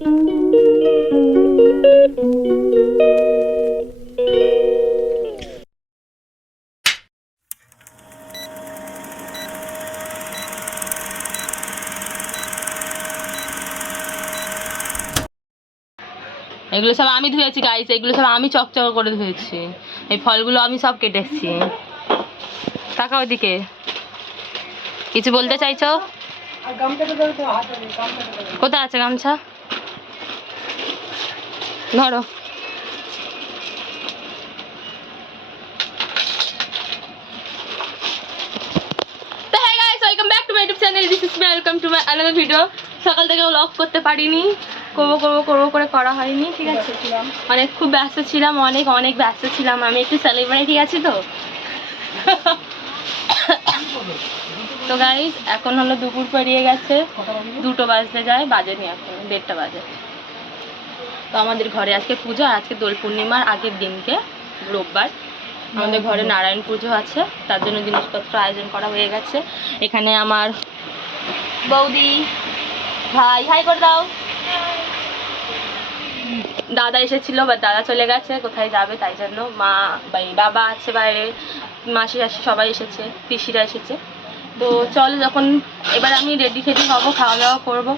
এগুলো সব আমি ধুয়েছি গাইস, এগুলো সব আমি চকচক করে ধুয়েছি। এই ফলগুলো আমি সব কেটেছি। তাকাও ওদিকে, কিছু বলতে চাইছো? কোথায় আছে গামছা? ধরো। তো হ্যাঁ guys, welcome back to my YouTube channel. This is welcome to my another video. সকাল থেকে ব্লগ করতে পারিনি, করবো করে করা হয়নি, ঠিক আছে। খুব ব্যস্ত ছিলাম, অনেক ব্যস্ত ছিলাম। আমি একটু সেলিব্রিটি আছি তো। তো গাইস, এখন হলো দুপুর পেরিয়ে গেছে, 2টো বাজতে যায়, বাজেনি এখন, 1:30 বাজে। তো আমাদের ঘরে আজকে পুজো, আজকে দোল পূর্ণিমার আগের দিনকে রোববার আমাদের ঘরে নারায়ণ পুজো আছে, তার জন্য জিনিসপত্র আয়োজন করা হয়ে গেছে। এখানে আমার বৌদি, ভাই, হাই করে দাও। দাদা এসেছিল, বা দাদা চলে গেছে, কোথায় যাবে তাই জন্য। মা বাবা আছে বাইরে, মাসি টাসি সবাই এসেছে, পিসিরা এসেছে। তো চলো, যখন এবার আমি রেডি ফেডি হবো, খাওয়া দাওয়া করবো,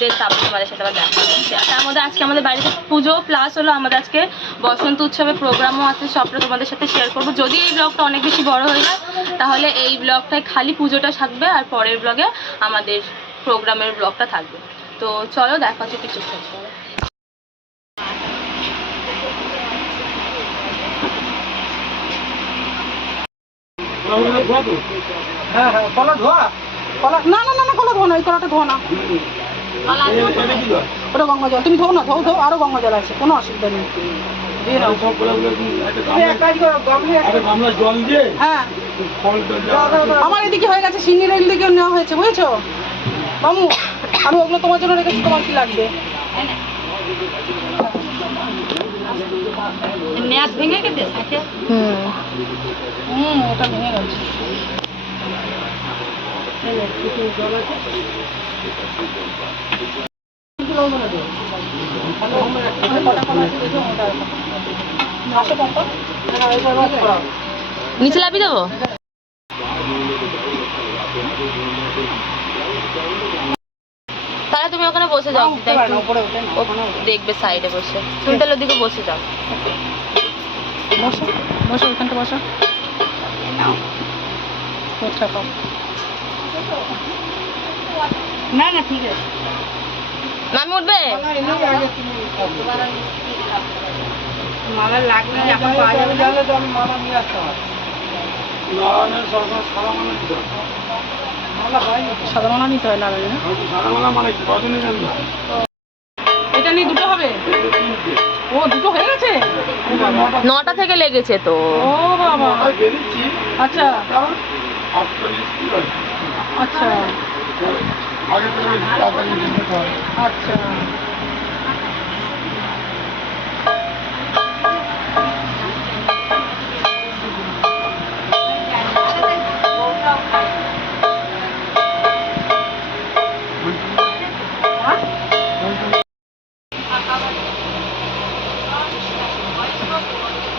দেন তারপর তোমাদের সাথে আবার দেখা হচ্ছে। তার মধ্যে আজকে আমাদের বাড়িতে পুজো প্লাস হলো আমাদের আজকে বসন্ত উৎসবের প্রোগ্রামও আছে, সবটা তোমাদের সাথে শেয়ার করবো। যদি এই ব্লগটা অনেক বেশি বড় হয়ে যায় তাহলে এই ব্লগটায় খালি পুজোটা থাকবে, আর পরের ব্লগে আমাদের প্রোগ্রামের ব্লগটা থাকবে। তো চলো, দেখা হচ্ছে কিছুক্ষণ পরে। হ্যাঁ হ্যাঁ, কলা ধোয়া, কলা না না না না, কলা ধোয়া না, এই কলাটা ধোয়া না, ওটা গঙ্গা জল। তুমি ধো না, ধো, আরো গঙ্গা জল আছে, কোনো অসুবিধা নেই। হ্যাঁ, আমার এদিকে হয়ে গেছে, সিন্নি রেল দিকে নেওয়া হয়েছে, বুঝেছো মামু? আমি ওগুলো তোমার জন্য রেখেছি, তোমার কি লাগবে? ভেঙে গেছে। ওটা ভেঙে গেছে। নিচে লাবি দেবো। তাহলে তুমি ওখানে বসে যাও, দেখবে সাইডে বসে। তুমি তাহলে ওদিকে বসে যাও, বসো বসো, ওইখানটা বসো। না না, ঠিক আছে। মামি উঠবে? মালা লাগবে, এখন পাওয়া যাবে না, তো আমি মালা নিয়ে আসতে হবে। সাদা মালা নিতে হয় নারায়ণ। এটা নিয়ে 2টো হবে? ও, 2টো হয়ে গেছে? 9টা থেকে লেগেছে তো। ও বাবা, আচ্ছা আচ্ছা আচ্ছা।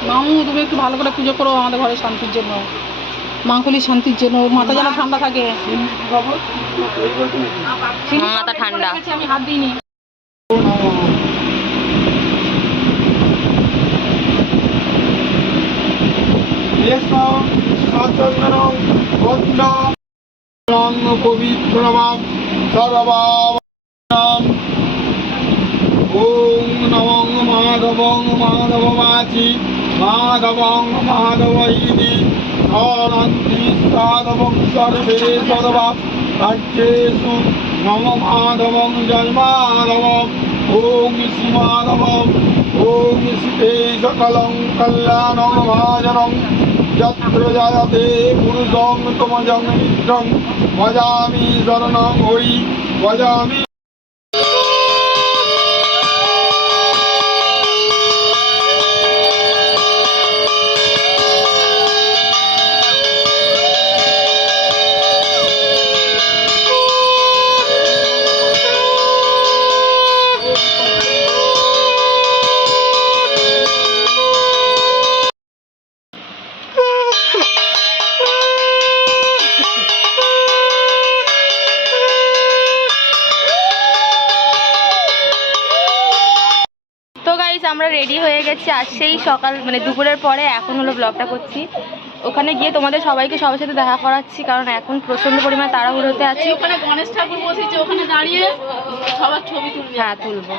মামু, তুমি একটু ভালো করে পুজো করো আমাদের ঘরে, শান্তির জন্য, মাঙ্গলিক শান্তির জন্য, মাথা যেন ঠান্ডা থাকে। মাথা ঠান্ডা। আমি হাত দিইনি। পবিত্রমাম সর্বাম ওম নমঃ মাধবং মাধবমাচি মাধবং মাধবৈদি অনন্তি সাধবং সর্বে সর্বা রাজ্যেষু নম মাধবং জয় মাধবম ওম শ্রী মাধবম ওম শ্রীতে সকলং কল্যাণং ভাজনং যত্র জয়তে পুরুষং তমজং মিত্রং ভজামি শরণং হরি ভজামি। আমরা রেডি হয়ে গেছি আর সেই সকাল মানে দুপুরের পরে এখন হলো ব্লগটা করছি। ওখানে গিয়ে তোমাদের সবাইকে সবার সাথে দেখা করাচ্ছি, কারণ এখন প্রচণ্ড পরিমাণে তাড়াহুড়োতে আছি। ওখানে গণেশ ঠাকুর বসেছে, ওখানে দাঁড়িয়ে সবার ছবি তুলবে। হ্যাঁ, তুলবো।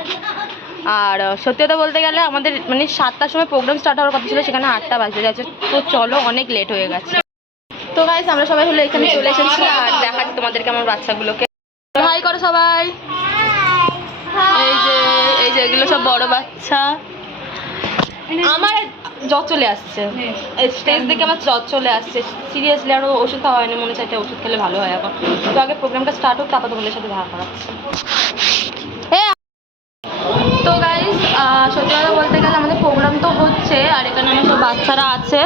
আর সত্যি কথা বলতে গেলে আমাদের মানে 7টার সময় প্রোগ্রাম স্টার্ট হওয়ার কথা ছিল, সেখানে 8টা বাজতে যাচ্ছে। তো চলো, অনেক লেট হয়ে গেছে। তো গাইস আমরা সবাই হলো এখানে চলে এসেছি আর দেখাচ্ছি তোমাদেরকে আমার বাচ্চাগুলোকে। হাই করো সবাই। এই যে এগুলো সব বড় বাচ্চা। আমার জ্বর চলে আসছে, স্টেজ দেখে আমার জ্বর চলে আসছে সিরিয়াসলি। আরও ওষুধ খাওয়া হয়নি, মনে হচ্ছে একটা ওষুধ খেলে ভালো হয় এখন। তো আগে প্রোগ্রামটা স্টার্ট হোক, তারপর তোমাদের সাথে দেখা করাচ্ছি। তো গাইস সত্যি কথা বলতে গেলে আমাদের প্রোগ্রাম তো হচ্ছে আর এখানে আমার সব বাচ্চারা আছে।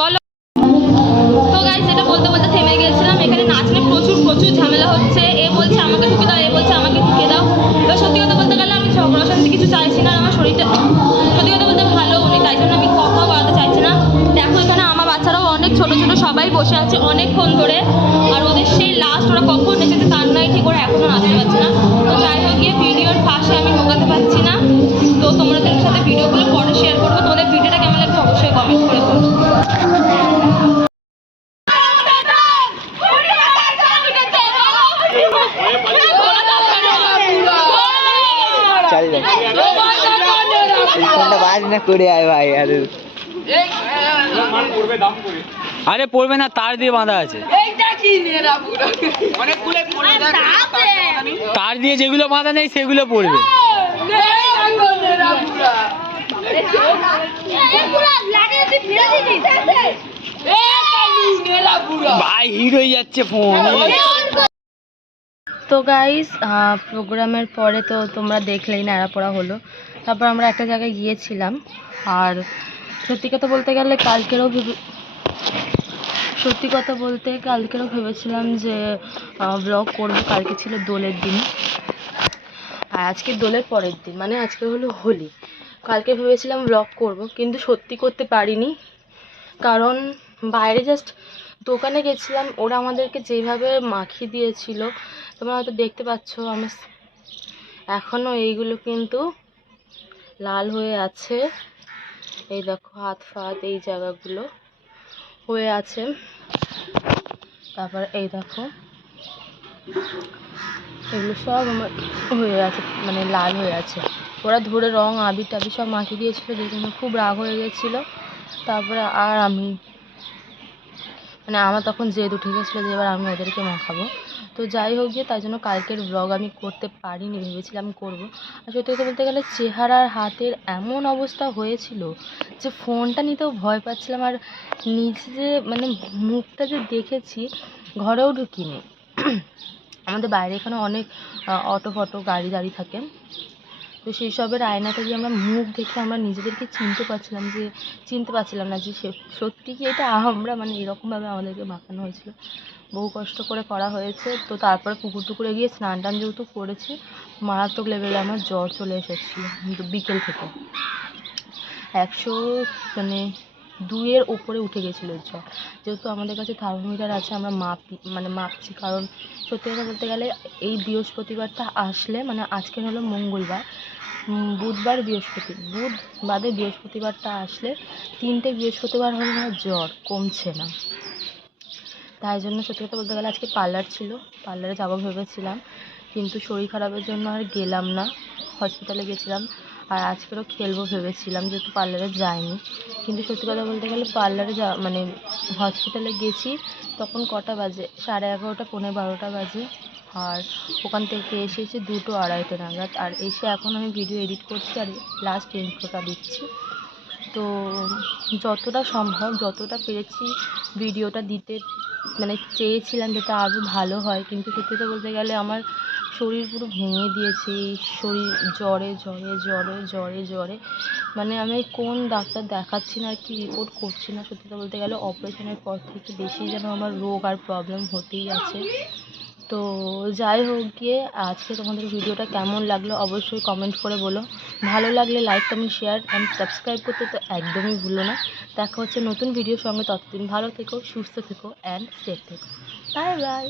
বলো। তো গাইস এটা বলতে বলতে থেমে গেছিলাম। এখানে নাচ নিয়ে প্রচুর ঝামেলা হচ্ছে। এ বলছে আমাকে ঢুকে দাও, এ বলছে আমাকে ঢুকে দাও। তো সত্যি কথা বলতে গেলে আমি ঝগড়া শান্তি কিছু চাইছি না। আমার শরীরটা সত্যি কথা বলতে ভালো নেই, তাই জন্য আমি কথাও বাড়াতে চাইছি না। দেখো এখানে আমার বাচ্চারাও অনেক ছোট সবাই বসে আছে অনেকক্ষণ ধরে। আর ওদের সেই লাস্ট ওরা কখন এসেছে তার নাই ঠিক, ওরা এখনও নাচতে পারছে না। তো যাই হোক গিয়ে ভিডিওর ফাঁসে আমি ঢোকাতে পারছি না। তো তোমাদের সাথে ভিডিওগুলো পরে শেয়ার করবো। তোমাদের ভিডিওটা কেমন লাগছে অবশ্যই কমেন্ট করে বলবো। আরে পড়বে না, তার দিয়ে বাঁধা আছে। তার দিয়ে যেগুলো বাঁধা নেই সেগুলো পড়বে। ভাই হিট হয়ে যাচ্ছে ফোন। তো গাইস প্রোগ্রামের পরে তো তোমরা দেখলেই নাড়াপড়া হলো। তারপর আমরা একটা জায়গায় গিয়েছিলাম। আর সত্যি কথা বলতে কালকেরও ভেবেছিলাম যে ব্লগ করব। কালকে ছিল দোলের দিন আর আজকে দোলের পরের দিন, মানে আজকে হলো হোলি। কালকে ভেবেছিলাম ব্লগ করব, কিন্তু সত্যি করতে পারিনি। কারণ বাইরে জাস্ট দোকানে গেছিলাম, ওরা আমাদেরকে যেভাবে মাখিয়ে দিয়েছিল তোমরা হয়তো দেখতে পাচ্ছ। আমার এখনও এইগুলো কিন্তু লাল হয়ে আছে। এই দেখো হাত ফাত এই জায়গাগুলো হয়ে আছে। তারপর এই দেখো এগুলো সব আমার হয়ে আছে, মানে লাল হয়ে আছে। ওরা ধরে রং আবির টাবির সব মাখিয়ে দিয়েছিল, যে জন্য খুব রাগ হয়ে গেছিলো। তারপরে আর আমি মানে আমার তখন জেদ উঠে গেছিলো যে এবার আমি ওদেরকে মাখাবো। তো যাই হোক গিয়ে তাই জন্য কালকের ব্লগ আমি করতে পারিনি, ভেবেছিলাম করব। আর সত্যি কথা বলতে গেলে চেহারার হাতের এমন অবস্থা হয়েছিল যে ফোনটা নিতেও ভয় পাচ্ছিলাম। আর নিজে মানে মুখটা যে দেখেছি, ঘরেও ঢুকিনি। আমাদের বাইরে এখানে অনেক অটো ফটো গাড়ি দাঁড়িয়ে থাকে। তো সেই সবের আয়নাটা দিয়ে আমরা মুখ দেখে আমরা নিজেদেরকে চিনতে পারছিলাম না যে সত্যি কি এটা আমরা, মানে এরকমভাবে আমাদেরকে মাখানো হয়েছিল। বহু কষ্ট করে করা হয়েছে। তো তারপরে পুকুর টুকুরে গিয়ে স্নান টান যেহেতু করেছি, মারাত্মক লেভেলে আমার জ্বর চলে এসেছিলো বিকেল থেকে। 102-এর ওপরে উঠে গেছিলো জ্বর। যেহেতু আমাদের কাছে থার্মোমিটার আছে, আমরা মাপছি। কারণ সত্যি কথা বলতে গেলে এই বৃহস্পতিবারটা আসলে, মানে আজকের হলো মঙ্গলবার, বুধবার বুধ বাদে বৃহস্পতিবারটা আসলে 3টে বৃহস্পতিবার হলে না জ্বর কমছে না। তাই জন্য সত্যি কথা বলতে গেলে আজকে পার্লার ছিল, পার্লারে যাবো ভেবেছিলাম, কিন্তু শরীর খারাপের জন্য আর গেলাম না। হসপিটালে গেছিলাম। আর আজকেরও খেলবো ভেবেছিলাম, যেহেতু পার্লারে যাইনি। কিন্তু সত্যি কথা বলতে গেলে পার্লারে মানে হসপিটালে গেছি তখন কটা বাজে, 11:30 পৌনে 12টা বাজে। আর ওখান থেকে এসেছি 2-2:30 নাগাদ। আর এসে এখন আমি ভিডিও এডিট করছি আর লাস্ট ইন্ট্রোটা দিচ্ছি। তো যতটা সম্ভব, যতটা পেরেছি ভিডিওটা দিতে মানে চেয়েছিলাম যাতে আরও ভালো হয়। কিন্তু সত্যি কথা বলতে গেলে আমার শরীর পুরো ভেঙে দিয়েছে। শরীর জ্বরে মানে আমি কোন ডাক্তার দেখাচ্ছি না, কি রিপোর্ট করছি না। সত্যি কথা বলতে গেলে অপারেশনের পর থেকে বেশি যেন আমার রোগ আর প্রবলেম হতেই আছে। তো যাই হোক গিয়ে আজকে তোমাদের ভিডিওটা কেমন লাগলো অবশ্যই কমেন্ট করে বলো। ভালো লাগলে like comment share and subscribe করতে তো একদমই ভুলো না। দেখা হচ্ছে নতুন ভিডিওর সঙ্গে। ততদিন ভালো থেকো, সুস্থ থেকো অ্যান্ড সেফ থেকো। Bye bye.